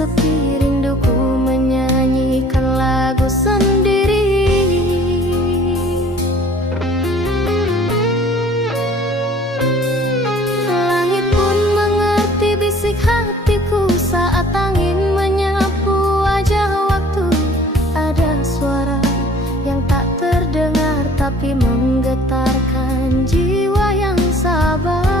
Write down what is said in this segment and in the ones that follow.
Sepi rinduku menyanyikan lagu sendiri. Langit pun mengerti bisik hatiku saat angin menyapu wajah waktu. Ada suara yang tak terdengar tapi menggetarkan jiwa yang sabar.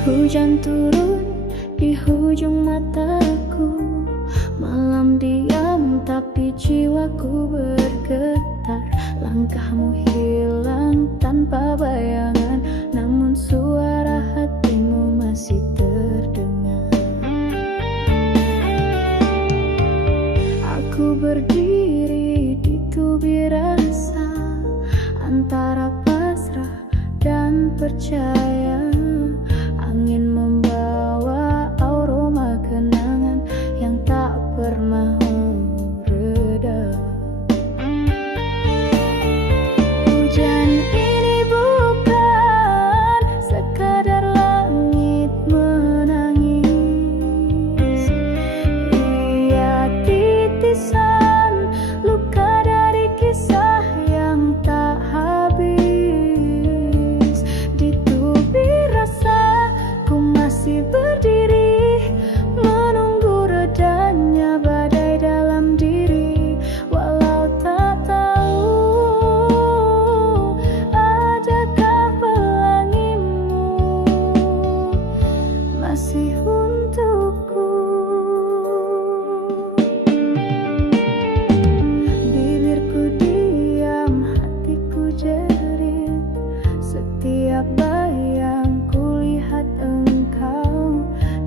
Hujan turun di hujung mataku, malam diam tapi jiwaku bergetar. Langkahmu hilang tanpa bayangan, namun suara percaya angin membawa aroma kenangan yang tak pernah reda. Hujan ini bukan sekadar langit menangis, ia titisan luka dari kisah yang tak habis. Di tubir rasa ku masih berdiri, menunggu redanya badai dalam diri. Walau tak tahu adakah pelangimu masih untukku. Bibirku diam, hatiku jerit, setiap bayang kulihat engkau.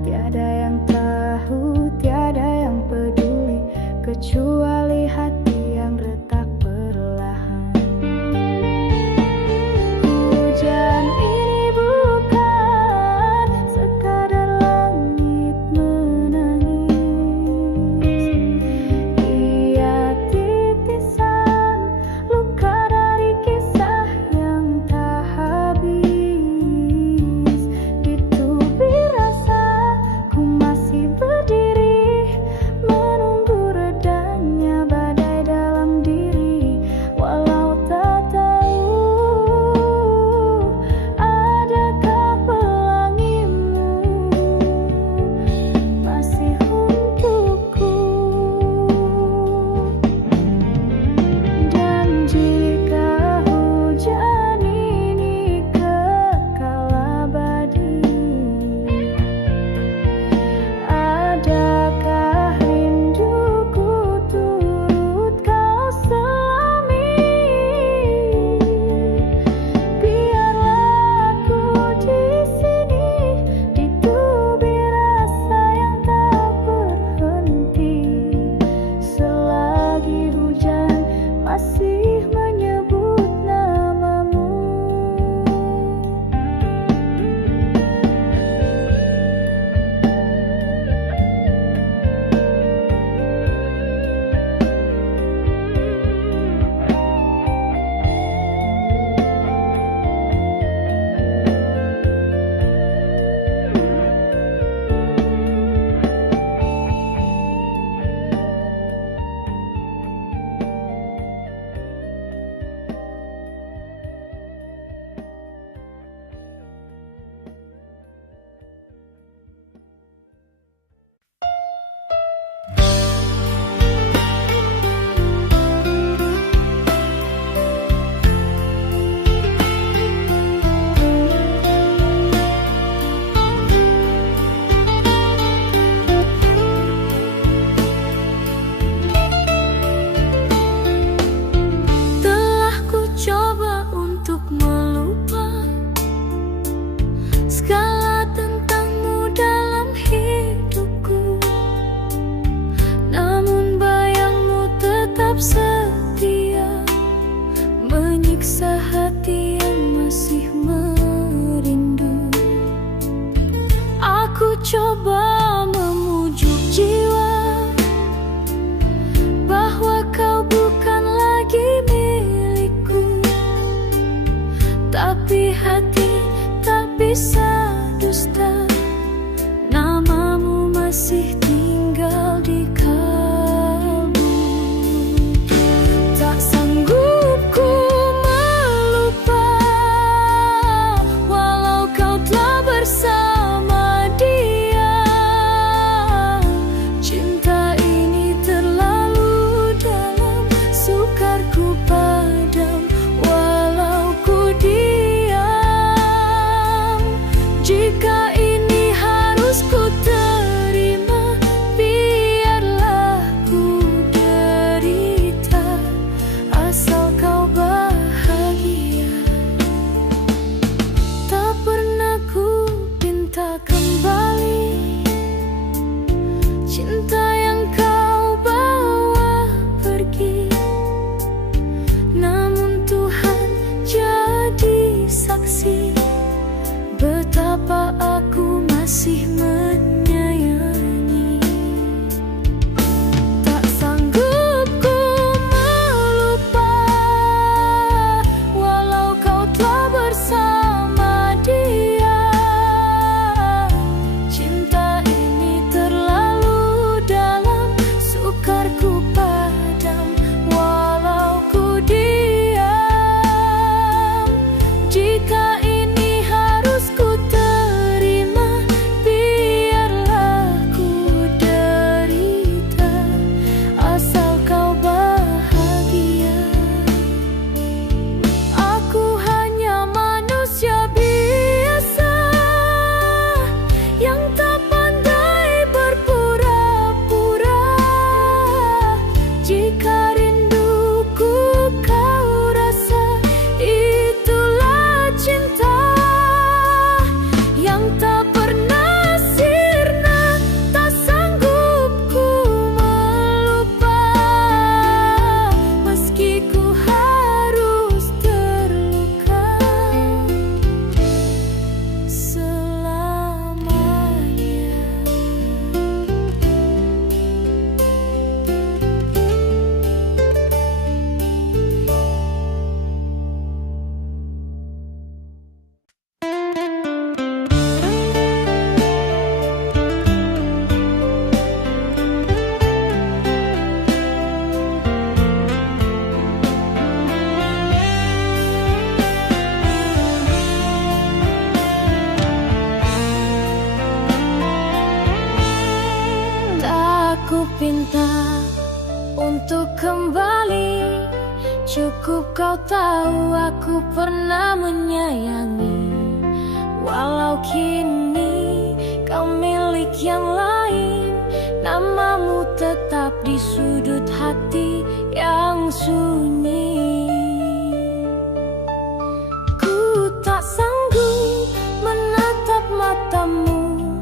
Tiada yang tahu, tiada yang peduli, kecuali hati yang retak perlahan. Hujan ini bukan sekadar langit menangis, ia titisan luka dari kisah yang tak habis. Di tubir rasa ku masih berdiri, menunggu redanya badai dalam diri. Walau tak tahu adakah pelangimu masih untukku. Dan jika hujan ini kekal abadi, adakah rinduku turut kau selami? Biarlah aku di sini, di tubir rasa yang tak berhenti, selagi hujan masih menyebut namamu. Telah ku coba untuk melupa segala tentangmu dalam hidupku, namun bayangmu tetap setia, menyiksa hati yang masih merindu. Aku coba memujuk jiwa bahwa kau bukan lagi milikku, tapi hati tak bisa dusta, namamu masih tinggal di kalbu. Tak sanggup ku melupa, walau kau telah bersama dia. Cinta ini terlalu dalam, sukarku padam walau ku diam. kembali. Cukup kau tahu aku pernah menyayangi. Walau kini kau milik yang lain, namamu tetap di sudut hati yang sunyi. Ku tak sanggup menatap matamu,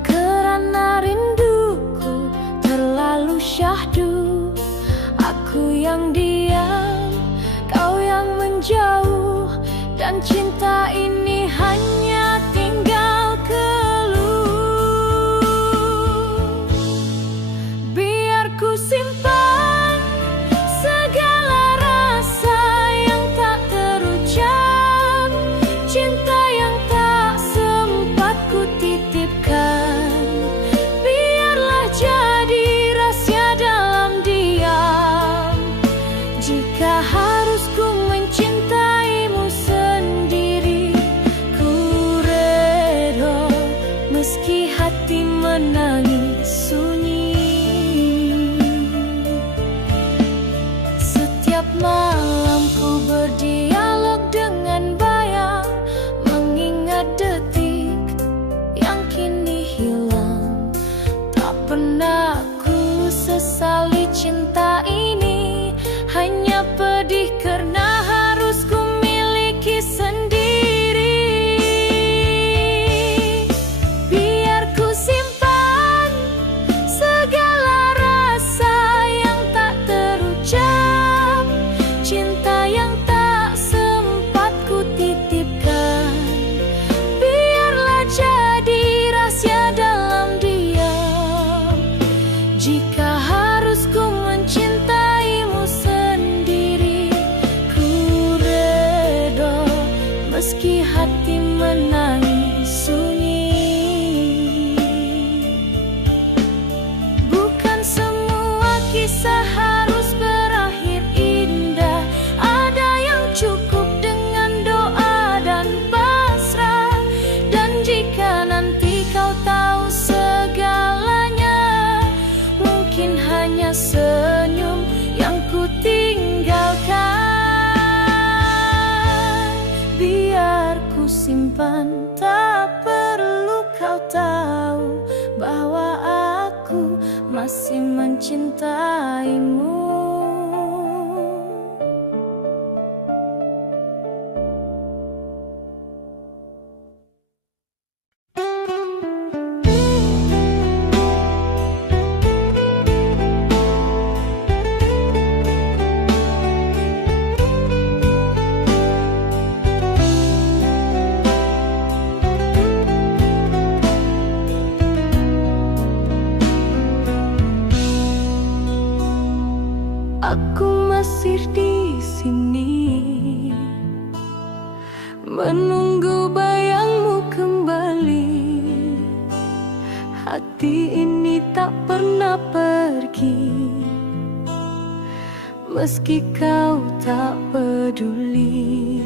kerana rinduku terlalu syahdu. Aku yang diam, kau yang menjauh, dan cinta ini hanya tinggal keluh. Biar ku simpan segala rasa yang tak terucap, cinta yang tak sempat ku titipkan. Biarlah jadi rahasia dalam diam. Jika harus ku mencintaimu sendiri, ku reda meski hati menangis sunyi. Setiap malam ku berdialog dengan bayang, mengingat detik yang kini hilang. Tak pernah ku sesali cinta ini, hanya pedih karena harus ku miliki sendiri. Biar ku simpan segala rasa yang tak terucap, cinta yang tak sempat ku titipkan. Biarlah jadi rahasia dalam diam. Jika harus ku mencintaimu sendiri, ku reda meski hati menangis sunyi. Bukan semua kisah harus berakhir indah. Ada yang cukup dengan doa dan pasrah. Dan jika nanti kau tahu segalanya, mungkin hanya senyum yang ku tinggalkan. Biar ku simpan, tak perlu kau tahu bahwa aku masih mencintaimu. Aku masih di sini, menunggu bayangmu kembali. Hati ini tak pernah pergi, meski kau tak peduli.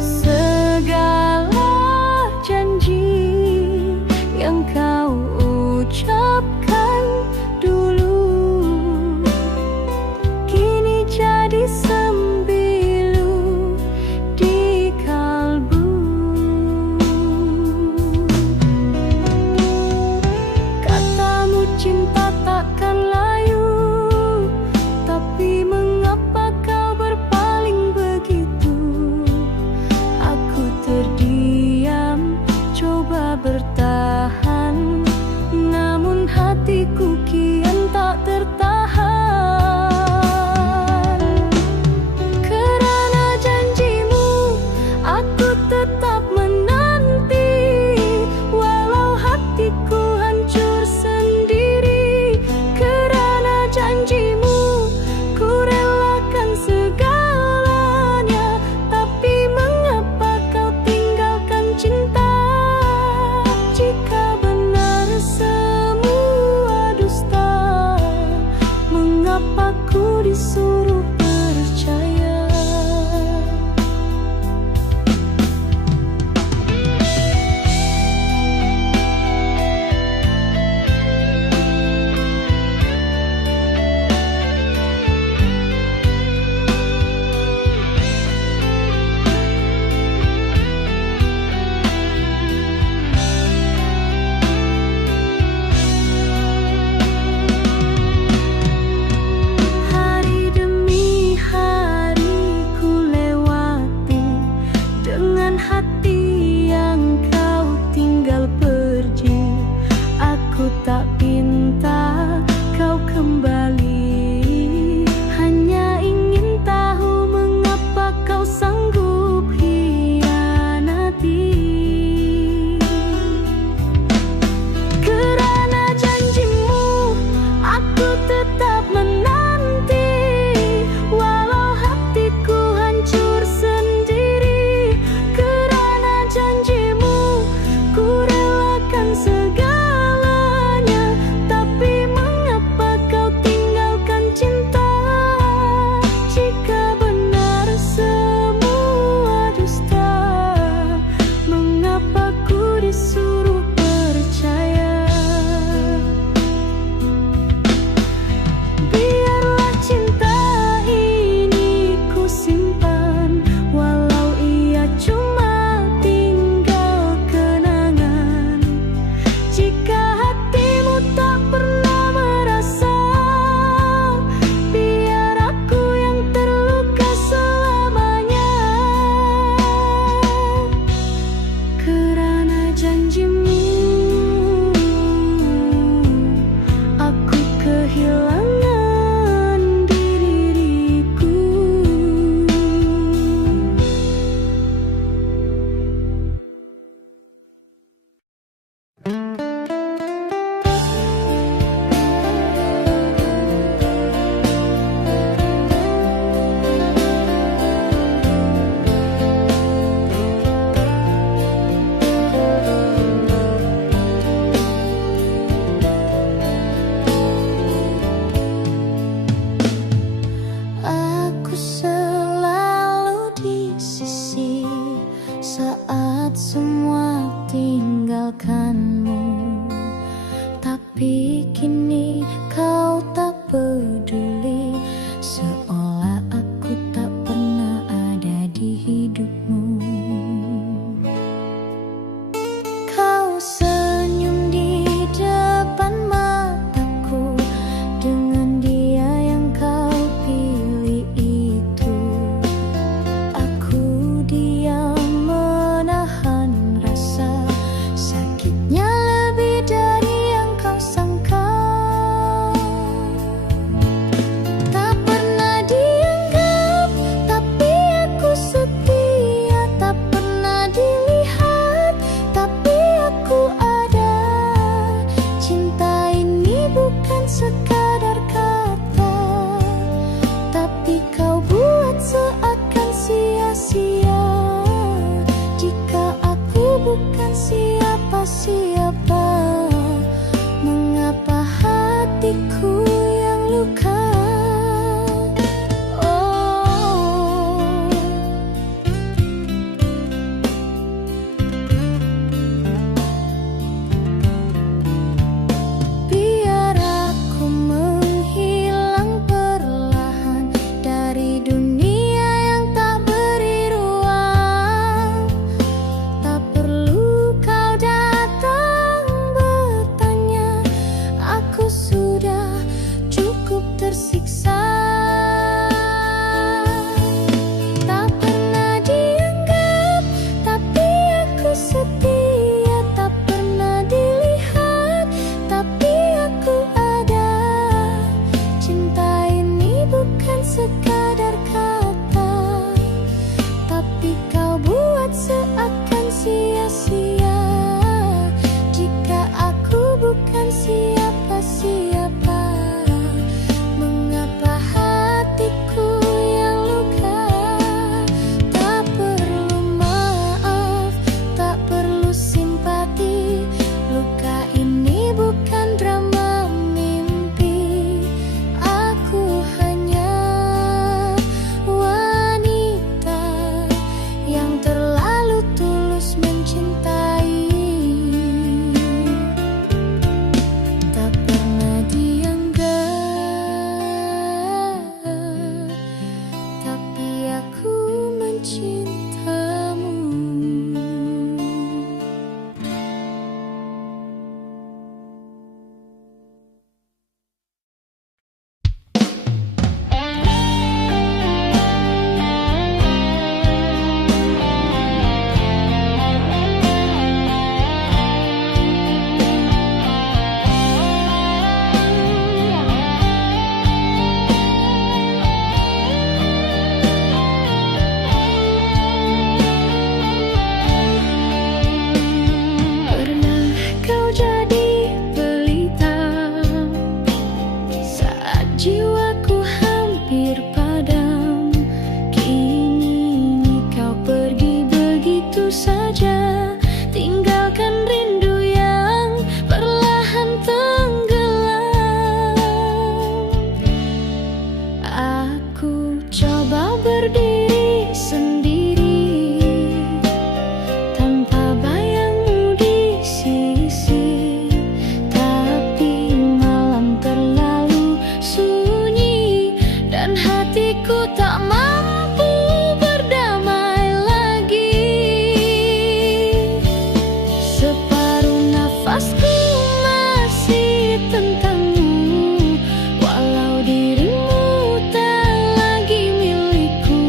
Segala janji yang kau ucapkan dulu, kini jadi sembilu di kalbu. Katamu cinta takkan layu, tapi mengapa kau berpaling begitu? hati yang kau tinggal pergi. Aku tak pinta kau kembali, hanya ingin tahu mengapa kau sanggup hianati. Kerana janjimu aku tetap menanti, walau hatiku hancur sendiri. Kerana janjimu ku relakan segalanya, tapi mengapa kau tinggalkan cinta? Jika benar semua dusta, mengapa ku disuruh percaya? Biarlah cinta ini ku simpan, walau ia cuma tinggal kenangan. Jika hatimu tak pernah merasa, biar aku yang terluka selamanya. Kerana janjimu aku kehilangan diriku. Aku selalu di sisi saat semua tinggalkanmu, tapi kini kau tak peduli, seolah aku tak pernah ada di hidupmu. Kau senyum di depan mataku dengan dia yang kau pilih itu. Aku diam menahan rasa sakitnya lebih dari yang kau sangka. Tak pernah dianggap, tapi aku setia. Tak pernah dilihat, tapi aku ada. Cinta ini bukan sekadar kata, tapi kau buat seakan sia-sia. Jika aku bukan siapa-siapa, mengapa hatiku yang luka? Oh, biar aku menghilang perlahan dari dunia yang tak beri ruang. Tak perlu kau datang ada, tinggalkan rindu yang perlahan tenggelam. Aku coba berdiri sendiri tanpa bayangmu di sisi, tapi malam terlalu sunyi dan hatiku tak mampu berdamai lagi. Separuh nafasku masih tentangmu, walau dirimu tak lagi milikku.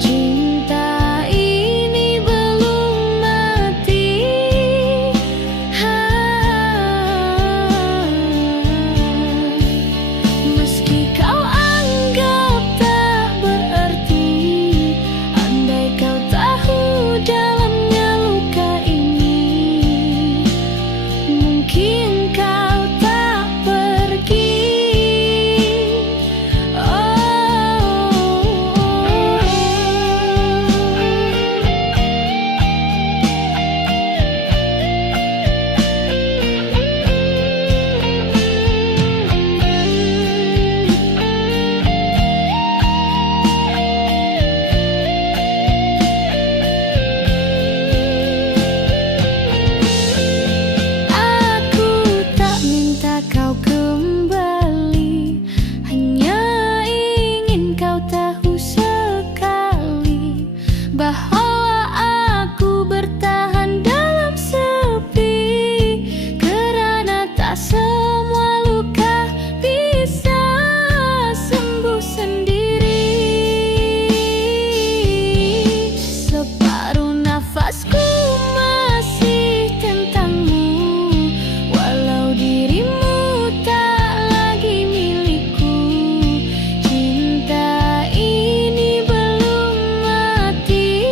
Cinta ini belum mati. Meski kau anggap tak berarti, andai kau tahu dalamnya luka ini, mungkin kau tak pergi. Aku tak minta kau kembali, hanya ingin kau tahu sekali bahwa aku bertahan dalam sepi, kerana tak semua luka bisa sembuh sendiri. Separuh nafasku masih tentangmu, walau dirimu tak lagi milikku. Cinta ini belum mati.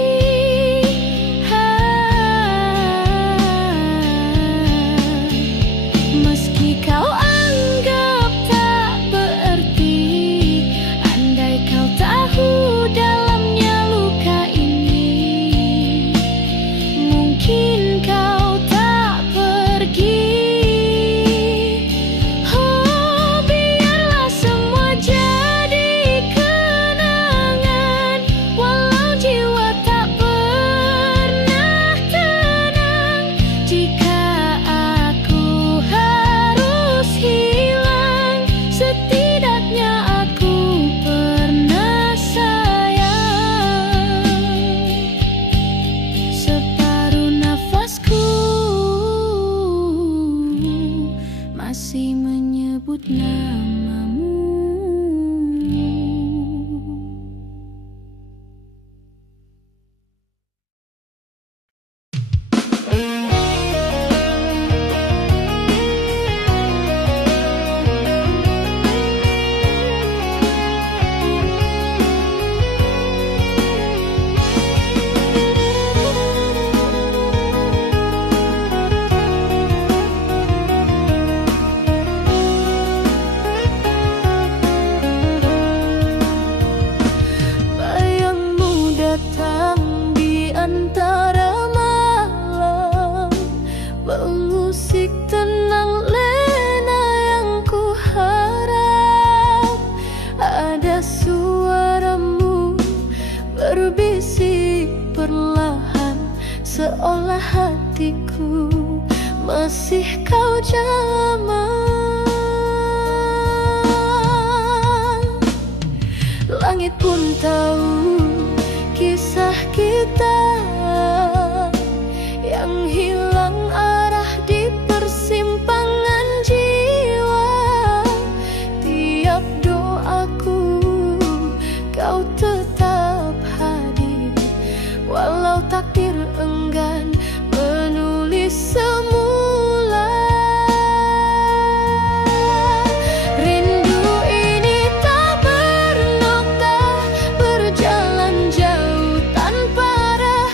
Meski kau anggap tak berarti, andai kau tahu dalamnya luka ini, mungkin kau tak pergi. Oh, biarlah semua jadi kenangan, walau jiwa tak pernah tenang. Jika aku harus hilang, setidaknya aku pernah sayang. Separuh nafasku masih menyebut namamu. Bayangmu datang di antara malam, mengusik tenang lena yang ku harap. Ada suaramu berbisik perlahan, seolah hatiku masih kau jamah. Langit pun tahu kisah kita yang hilang arah di persimpangan jiwa. Tiap doaku kau tetap hadir, walau takdir enggan menulis semula. Rindu ini tak bernoktah, berjalan jauh tanpa arah.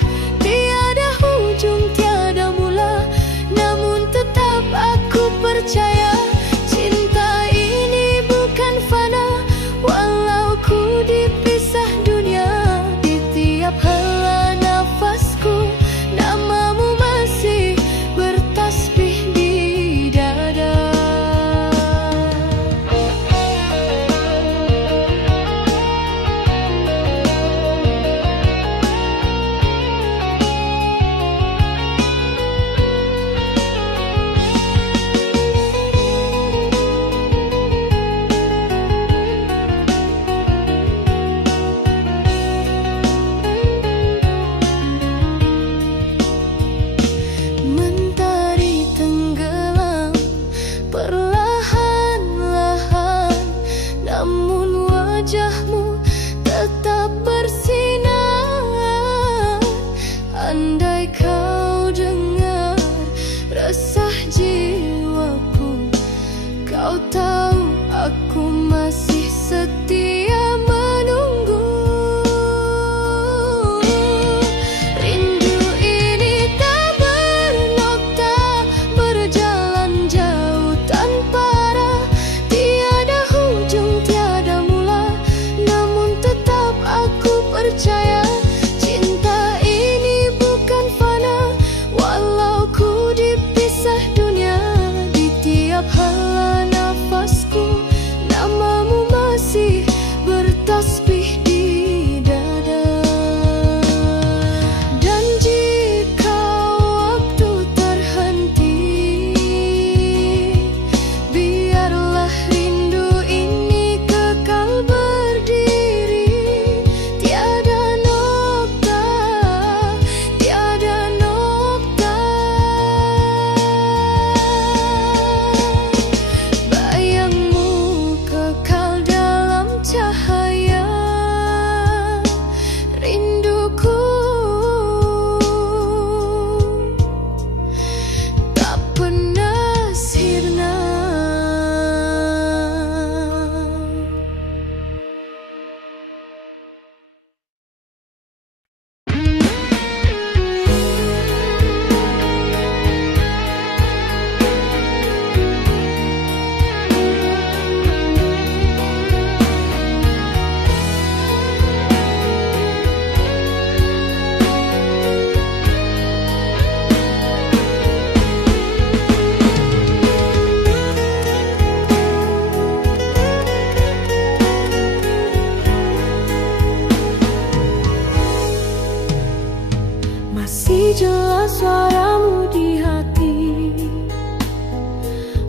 jelas suaramu di hati.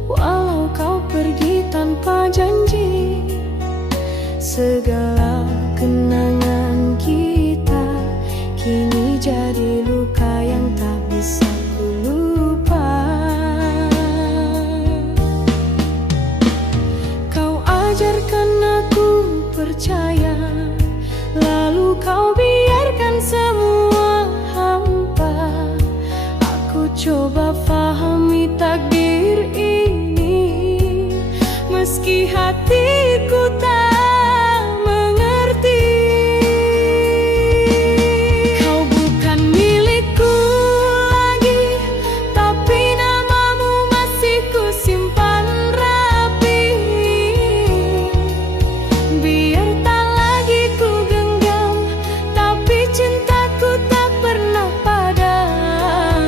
Walau kau pergi tanpa janji, segala kenangan kita kini jadi luka yang tak bisa ku lupa. Kau ajarkan aku percaya, lalu kau biarkan semua hampa. Aku coba pahami takdir ini, meski hatiku tak mengerti. Kau bukan milikku lagi, tapi namamu masih ku simpan rapi. Biar tak lagi ku genggam, tapi cintaku tak pernah padam.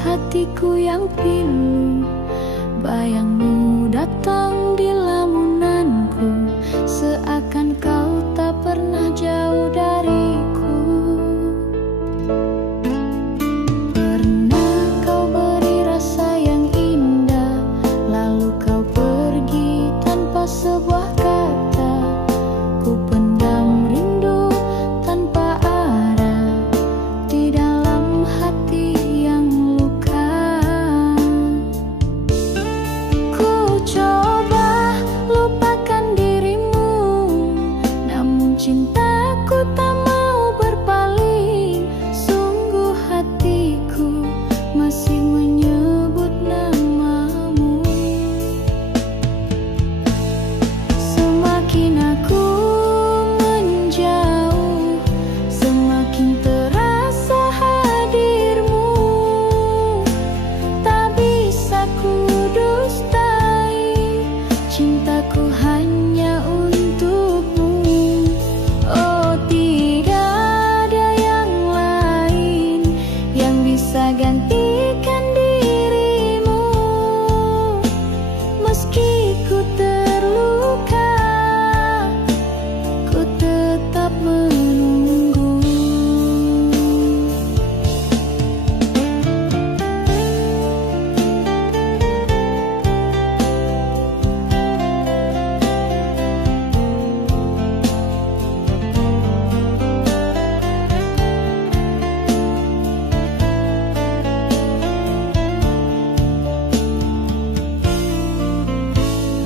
hatiku yang pilu. Bayangmu datang di lamunanku, seakan kau tak pernah jauh dariku. Pernah kau beri rasa yang indah, lalu kau pergi tanpa sebuah kata. Ku pendam rindu tanpa arah di dalam hati yang luka. Ku coba lupakan dirimu, namun cintaku tak mau berpaling. Sungguh hatiku masih menyebut namamu. Semakin aku menjauh, semakin terasa hadirmu. Tak bisa ku dustai cintaku hanya untukmu. Oh, tidak ada yang lain yang bisa gantikan dirimu. Meski ku terluka, ku tetap menunggu.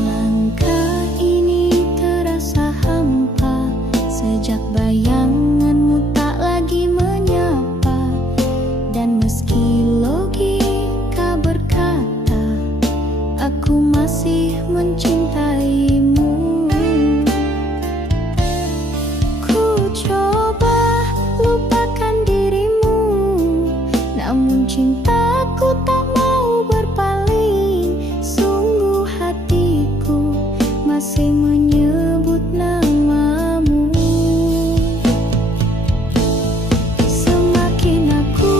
Langkah ini terasa hampa sejak bayanganmu tak lagi menyapa. Dan meski logika berkata aku masih mencintaimu, ku coba lupakan dirimu, namun cintaku tak mau berpaling. Sungguh hatiku masih menyebut namamu. Semakin aku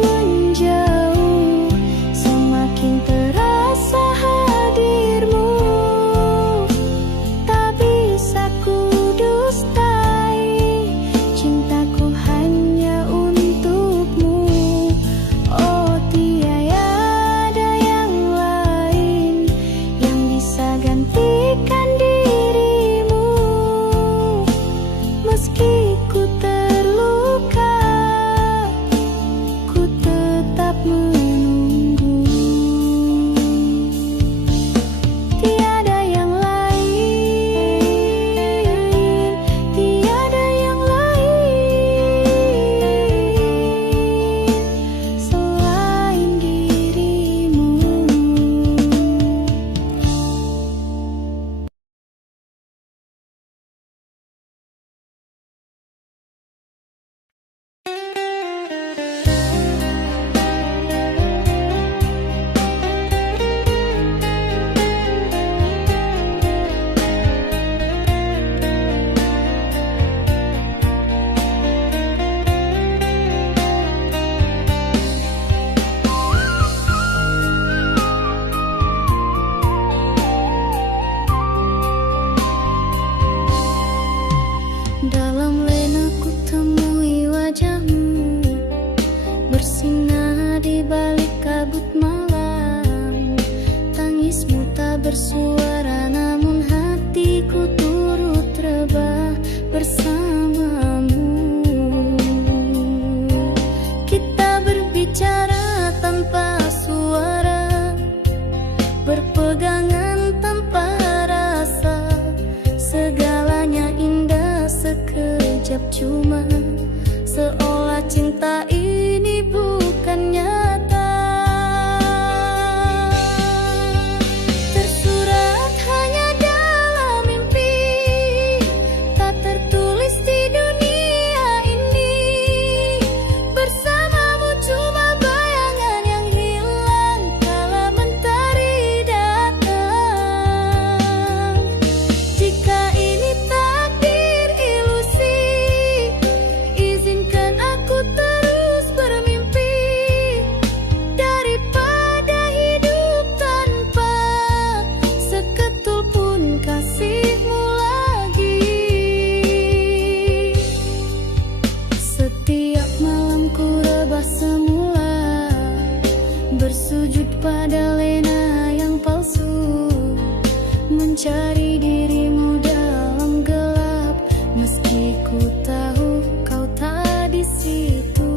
menjauh, semakin terasa hadirmu. Tak bisa ku dustai cintaku hanya untukmu. Oh, tiada ada yang lain yang bisa gantikan dirimu. Meski ku terluka, ku tetap menunggu. Tiada yang lain, tiada yang lain selain dirimu. Dalam lena ku temui wajahmu, bersinar di balik kabut malam. Tangismu tak bersuara, namun hatiku turut rebah bersamamu. Kita berbicara tanpa suara, berpegangan tanpa rasa. Segalanya indah sekejap, cuma seolah cinta ini bukan nyata. Tersurat bersujud pada lena yang palsu, mencari dirimu dalam gelap, meski ku tahu kau tak di situ.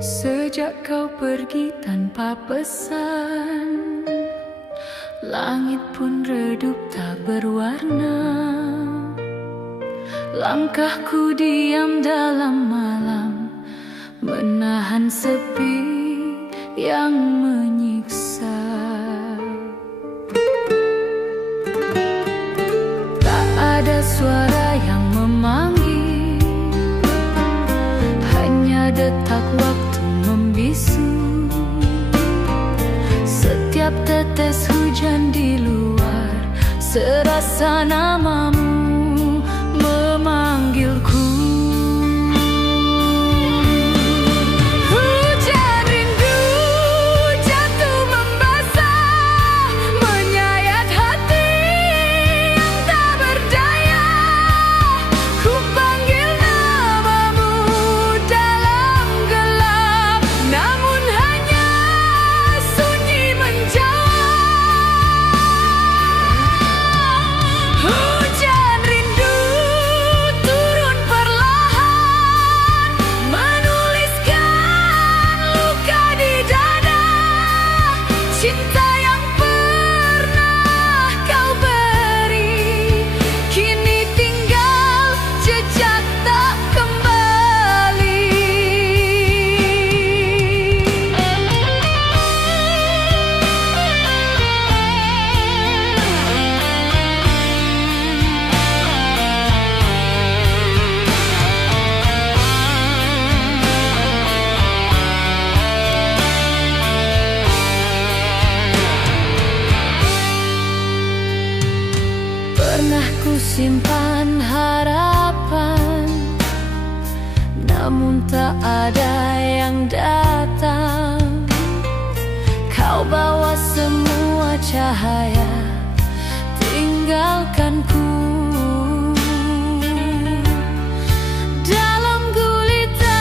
Sejak kau pergi tanpa pesan, langit pun redup tak berwarna. Langkahku diam dalam malam, menahan sepi yang menyiksa. Tak ada suara yang memanggil, hanya detak waktu membisu. Setiap tetes hujan di luar, serasa namamu memanggilku. Hujan rindu jatuh membasah, menyayat hati yang tak berdaya. Ku panggil namamu dalam gelap, namun hanya sunyi menjawab. Hujan rindu turun perlahan, menuliskan luka di dada. Cinta yang pernah kau beri, kini tinggal jejak tak kembali. Pernah ku simpan harapan, namun tak ada yang datang. Kau bawa semua cahaya, tinggalkanku dalam gulita.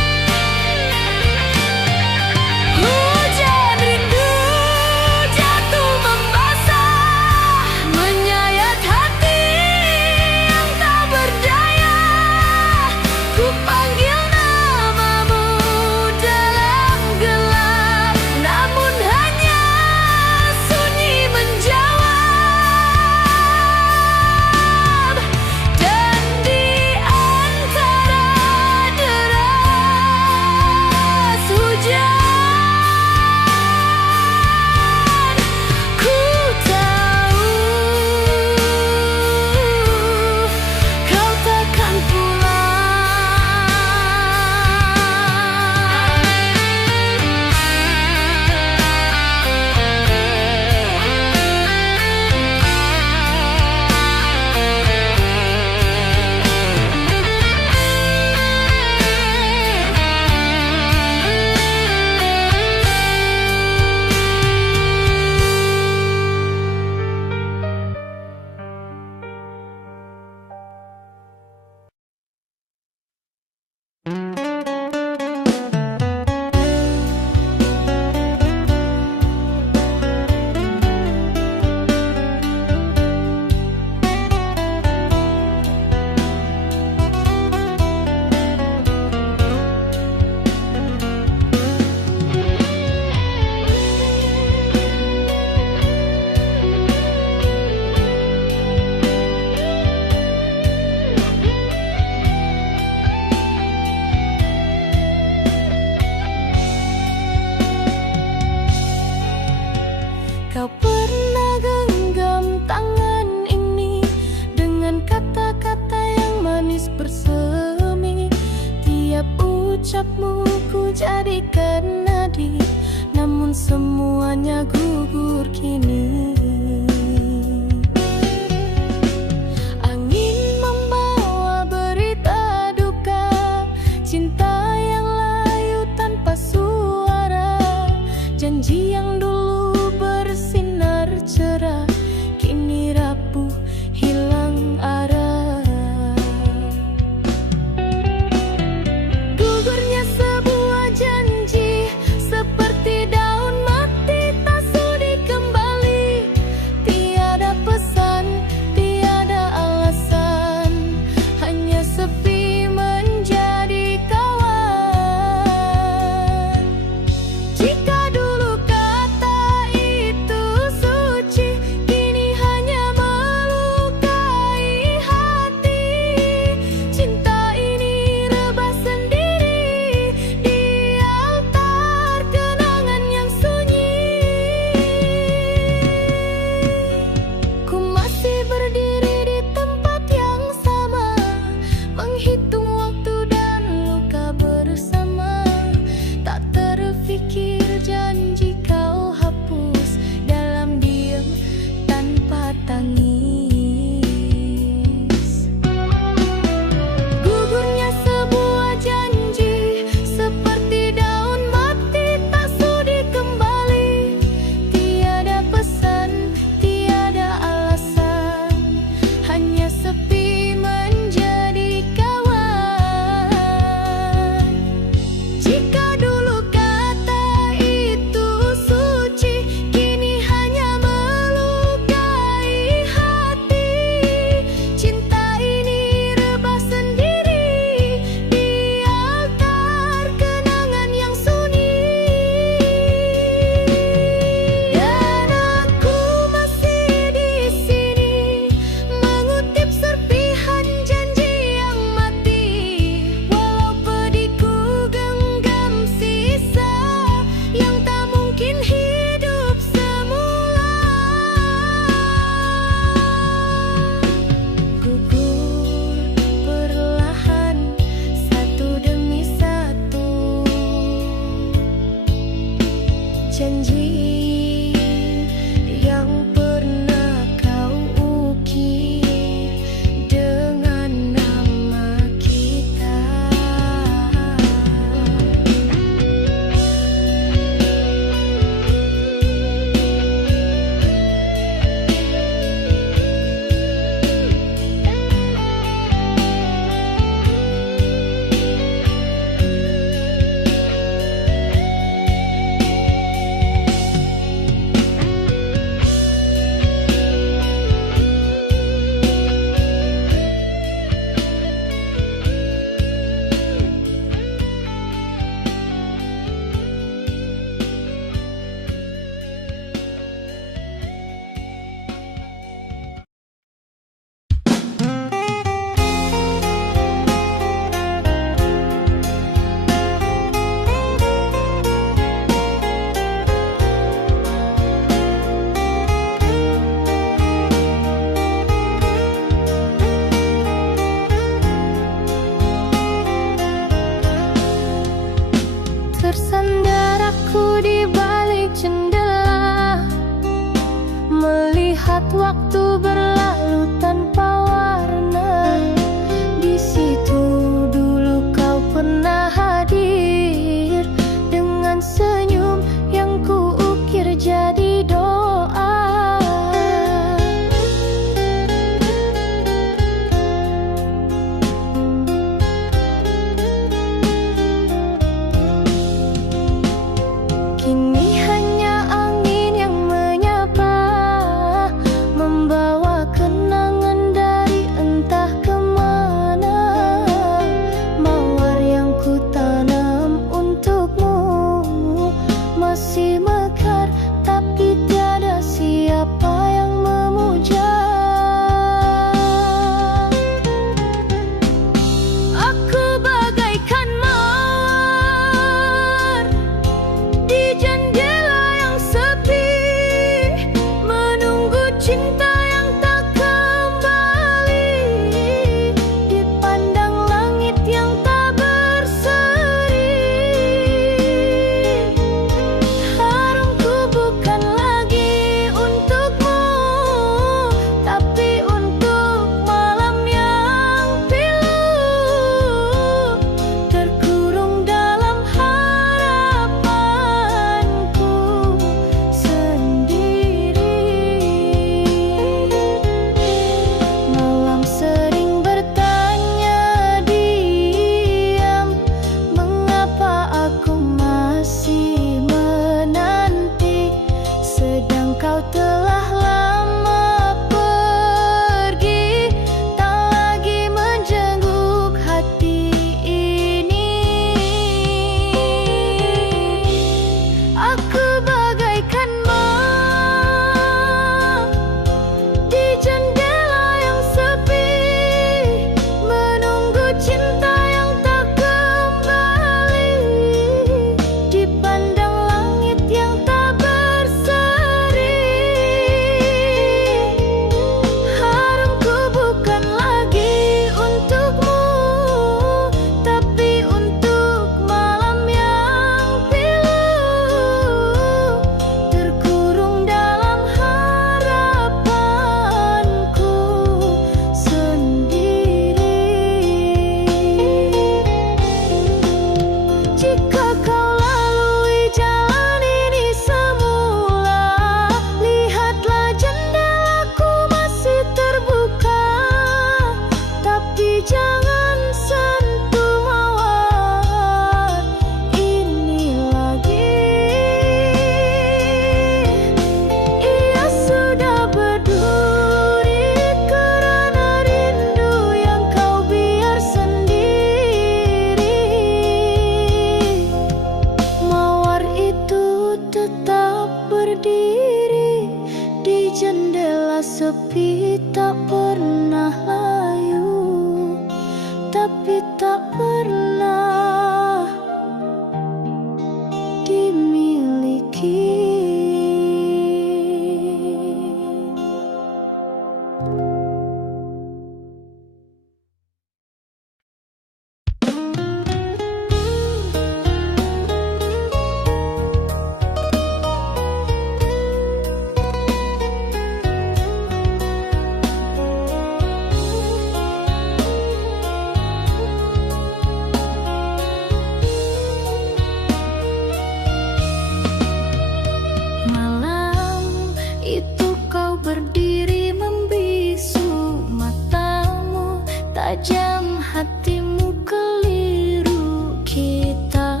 tajam hatimu keliru. Kita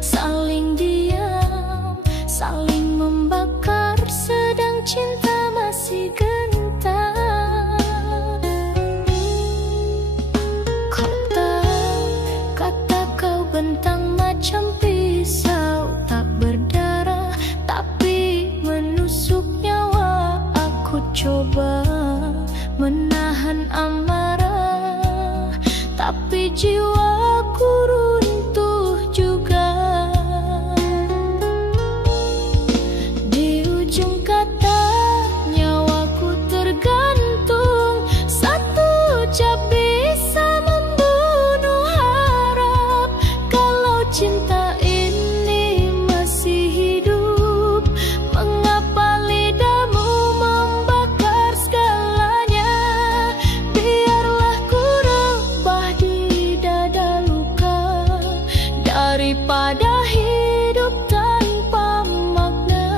saling diam, saling membakar, sedang cinta masih gentar. Kata kau bentang macam pisau, tak berdarah tapi menusuk nyawa. Aku coba menahan amarah, tapi jiwaku runtuh juga. Di ujung kata nyawaku tergantung, satu ucap bisa membunuh harap. Kalau cinta ini masih hidup, mengapa lidahmu membakar segalanya? Biarlah ku rebah di dada luka, daripada hidup tanpa makna.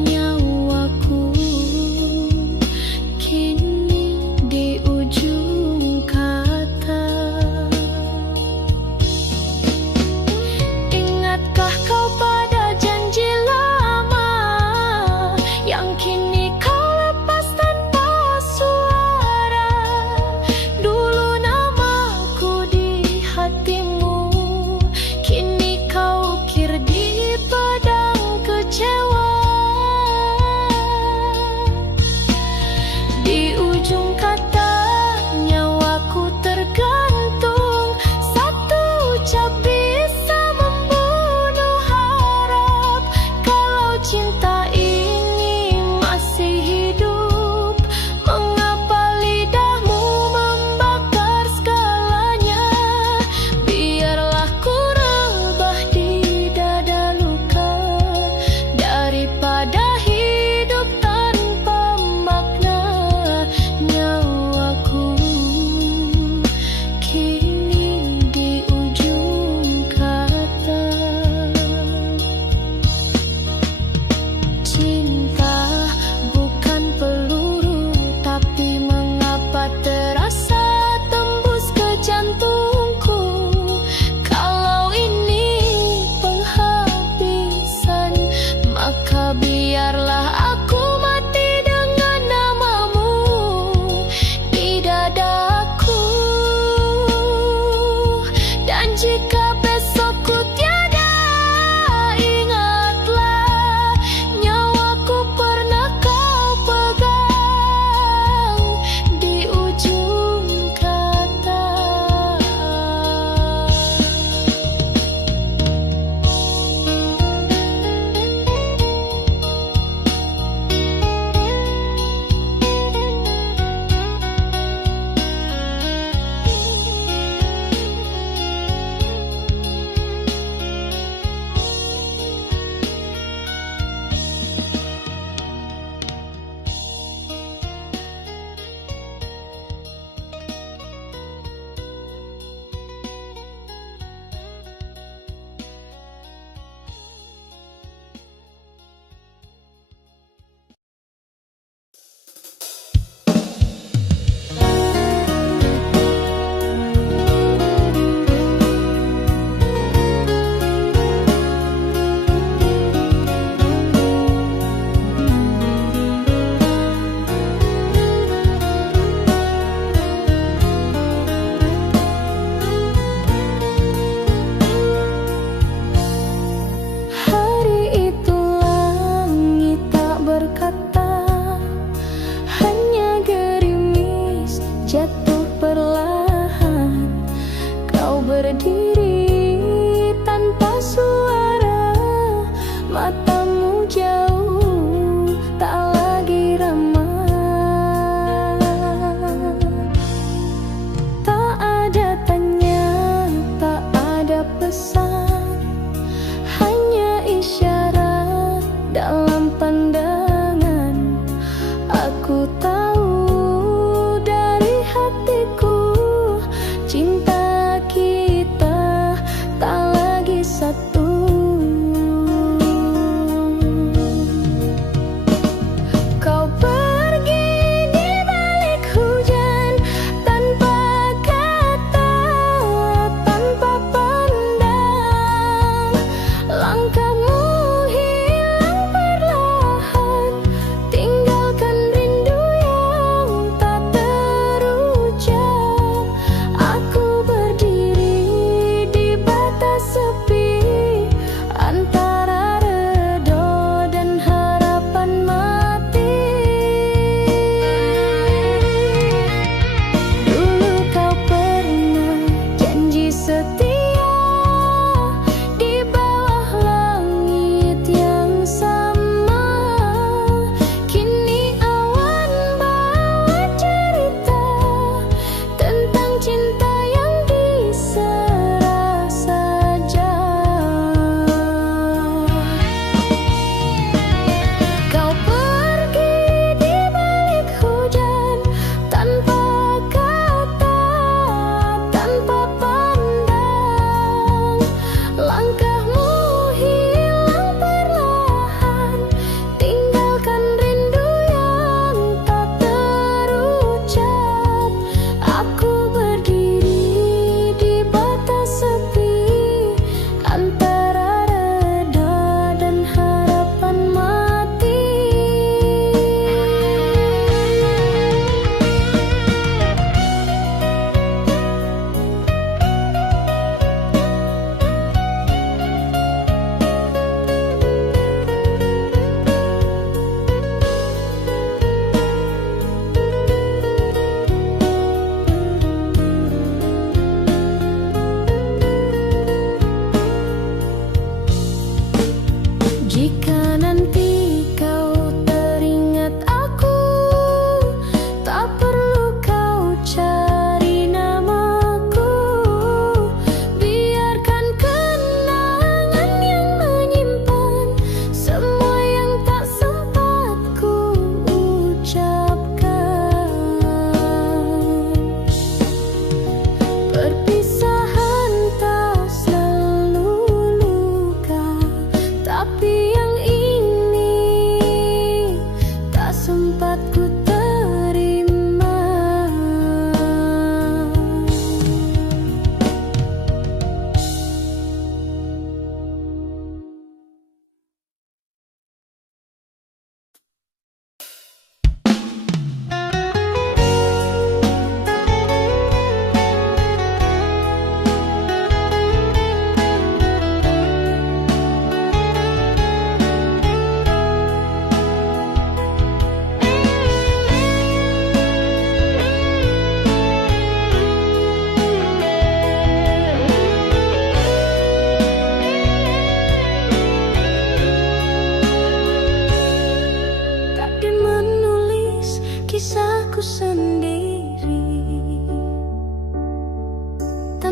Nyawaku kini di ujung kata. Ingatkah kau pada janji lama yang kini kau lepas tanpa suara? Dulu namaku di hatimu, kini kau ukir di padang kecewa. Di ujung kata nyawaku tergantung, satu ucap bisa membunuh harap. Kalau cinta ini masih hidup, mengapa lidahmu membakar segalanya? Biarlah ku rebah di dada luka, daripada hidup tanpa makna. Nyawaku kini di ujung kata. Cinta bukan peluru, tapi mengapa terasa tembus ke jantungku? Kalau ini penghabisan, maka biarlah aku mati dengan namamu di dadaku. Dan jika besok ku tiada, ingatlah nyawaku pernah kau pegang di ujung kata. Hari itu langit tak berkata, hanya gerimis jatuh perlahan. Kau berdiri tanpa suara, matamu jauh tak lagi ramah. Tak ada tanya, tak ada pesan, hanya isyarat dalam pandangan. Aku tahu dari hatiku, cinta kita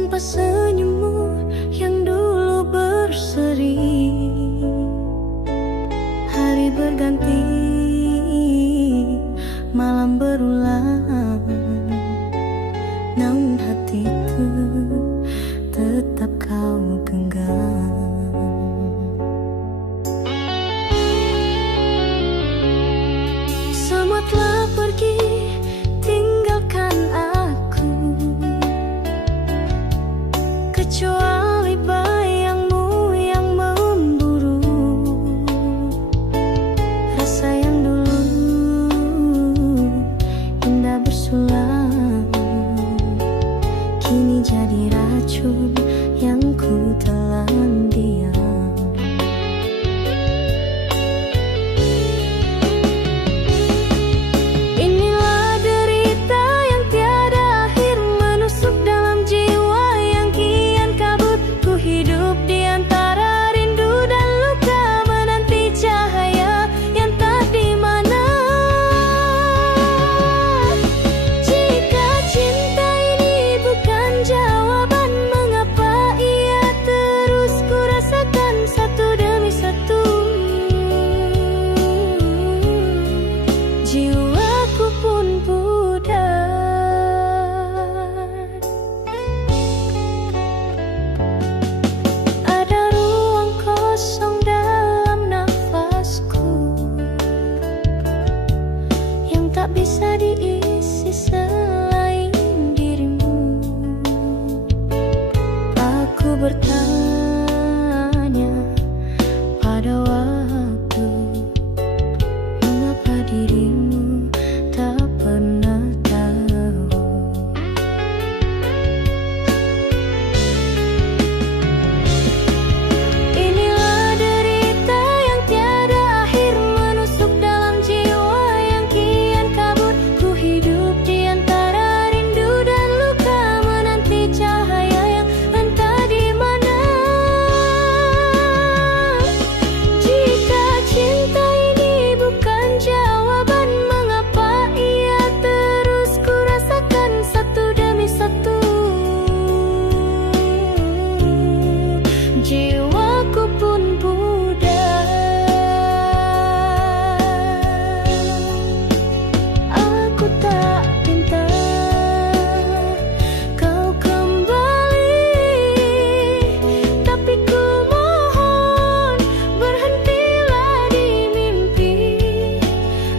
Sumpah senyummu yang dulu berseri. Hari berganti, malam berulang, namun hatiku tetap kau genggam. Semua telah pergi, tinggalkan aku, kecuali bayangmu yang memburu. Rasa yang dulu indah bersulang, kini jadi racun yang ku telan diam. Inilah derita yang tiada akhir menusuk dalam jiwa yang kian kabut. Ku hidup di antara rindu dan luka, menanti cahaya yang tak di mana. Jika cinta ini bukan jawaban, mengapa ia terus ku rasakan satu demi satu? Jiwaku pun pudar. Ada ruang kosong dalam nafasku yang tak bisa diisi selain dirimu. Aku bertanya pada waktu, mengapa dirimu tak pernah tahu? Inilah derita yang tiada akhir menusuk dalam jiwa yang kian kabut. Ku hidup di antara rindu dan luka, menanti cahaya yang entah di mana. Jika cinta ini bukan jawaban, mengapa ia terus ku rasakan satu demi satu? Jiwaku pun pudar. Aku tak minta kau kembali, tapi ku mohon berhentilah di mimpi,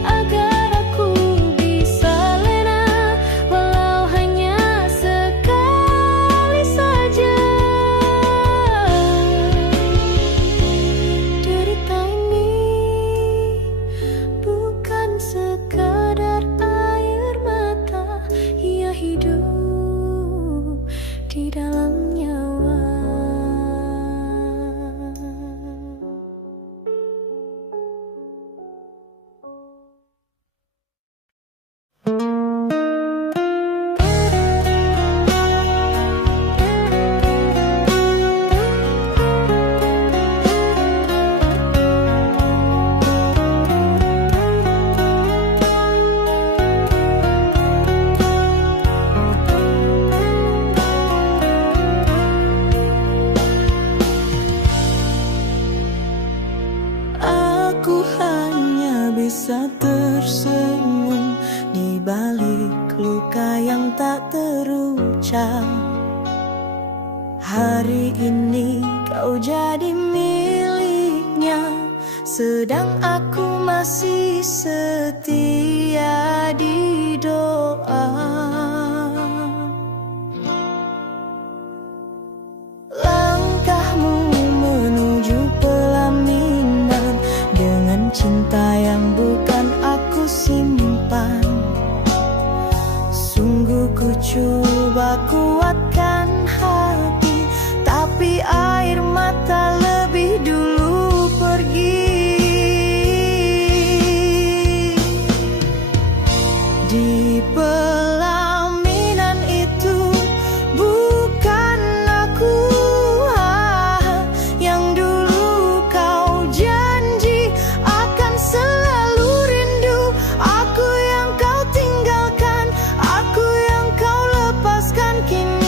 agar aku bisa lena walau hanya sekali saja. Derita ini bukan sekadar air mata, ia hidup di dalam nyawa. Aku hanya bisa tersenyum di balik luka yang tak terucap. Hari ini kau jadi miliknya, sedang aku masih setia di doa. Langkahmu menuju pelaminan dengan cinta yang bukan aku simpan. Sungguh ku coba kuatkan hati, tapi air mata lebih dulu pergi. Di pelaminan itu bukan aku yang dulu kau janji akan selalu rindu. Aku yang kau tinggalkan, aku yang kau lepaskan kini.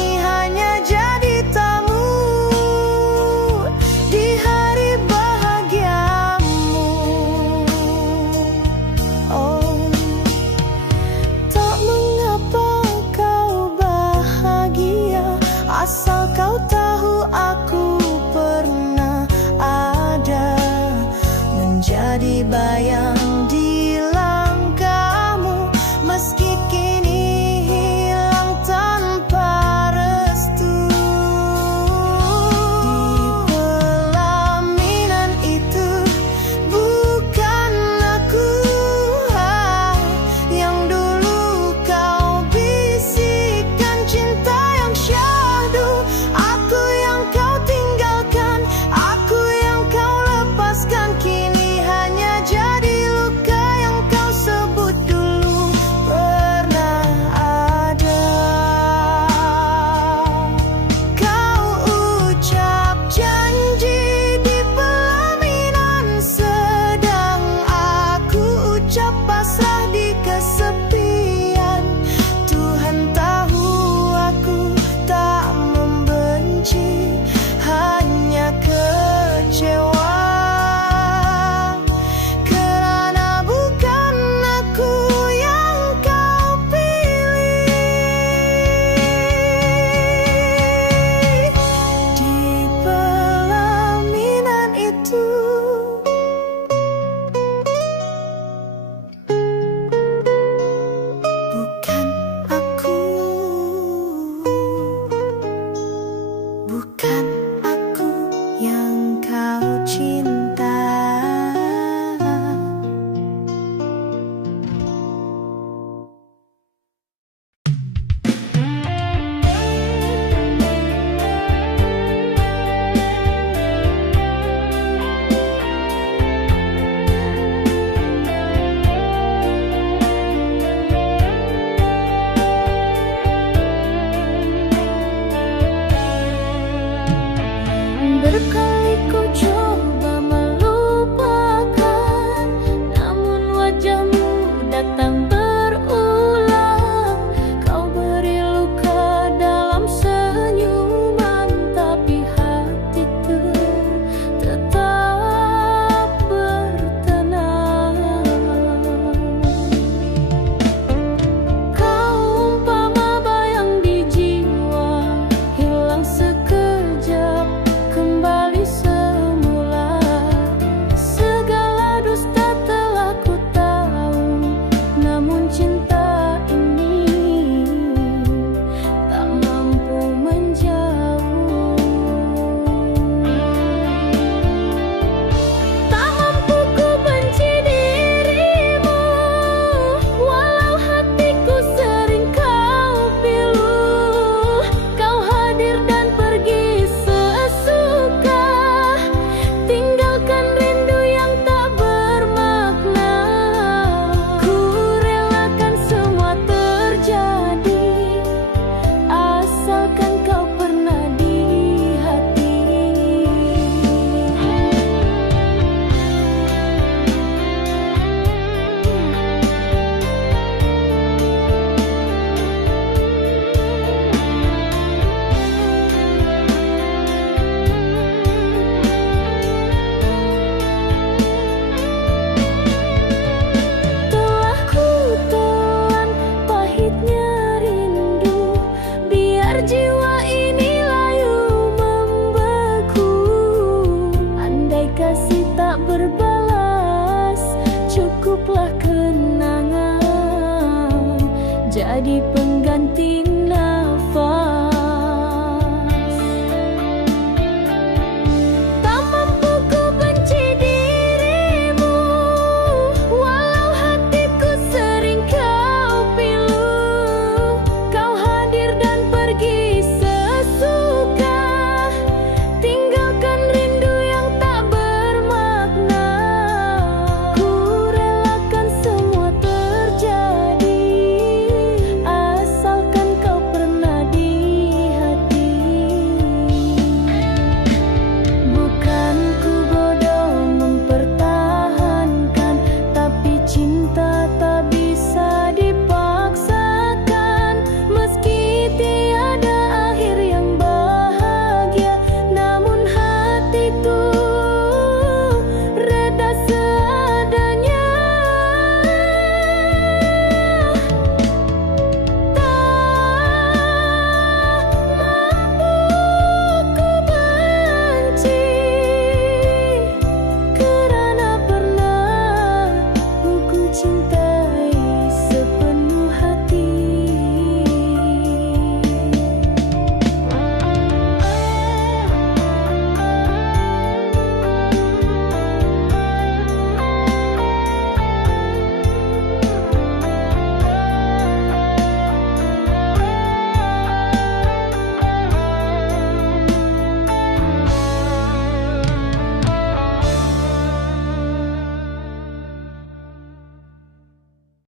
pengganti nafas.